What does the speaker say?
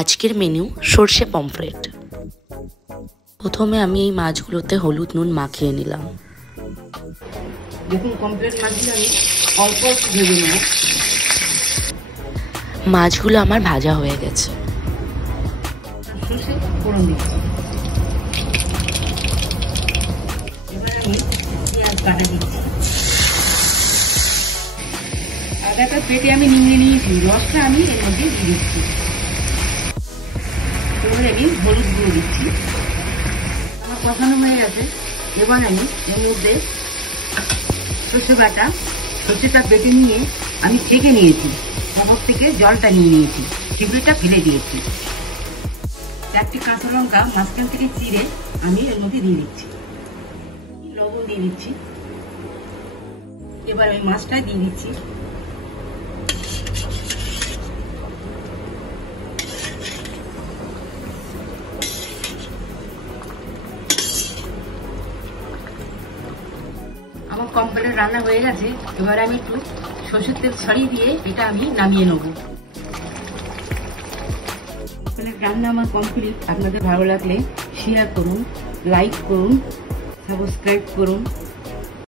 আজকের মেনু সর্ষে পমফ্রেট। প্রথমে আমি এই মাছগুলোতে হলুদ নুন মাখিয়ে নিলাম। দেখুন কমপ্লিট মাছগুলো আমি অল্প অল্প ভেজে নেব। মাছগুলো আমার ভাজা হয়ে গেছে। সর্ষে ফোড়ন দিচ্ছি। এবার আমি পেঁয়াজ কাটা দিচ্ছি। আদাটা পেটে আমি নিয়ে নিয়েছি, রসটা আমি এর মধ্যে দিয়ে দিচ্ছি। এবার আমি হলুদ গুঁড়ো দিচ্ছি। আমার কষানো হয়ে গেছে। এবার আমি এর মধ্যে সর্ষে বাটা, সর্ষেটা বেটে নিয়ে আমি ছেঁকে নিয়েছি, কবর থেকে জলটা নিয়ে নিয়েছি, ছিবড়িটা ফেলে দিয়েছি। 4টি কাঁচা লঙ্কা মাঝখান থেকে চিড়ে আমি এর মধ্যে দিয়ে দিচ্ছি, লবণ দিয়ে দিচ্ছি। এবার আমি মাছটা দিয়ে দিচ্ছি। আমার কমপ্লিট রান্না হয়ে গেছে। এবার আমি একটু সরষের তেল ছড়িয়ে দিয়ে এটা আমি নামিয়ে নেব। রান্না আমার কমপ্লিট। আপনাদের ভালো লাগলে শেয়ার করুন, লাইক করুন, সাবস্ক্রাইব করুন।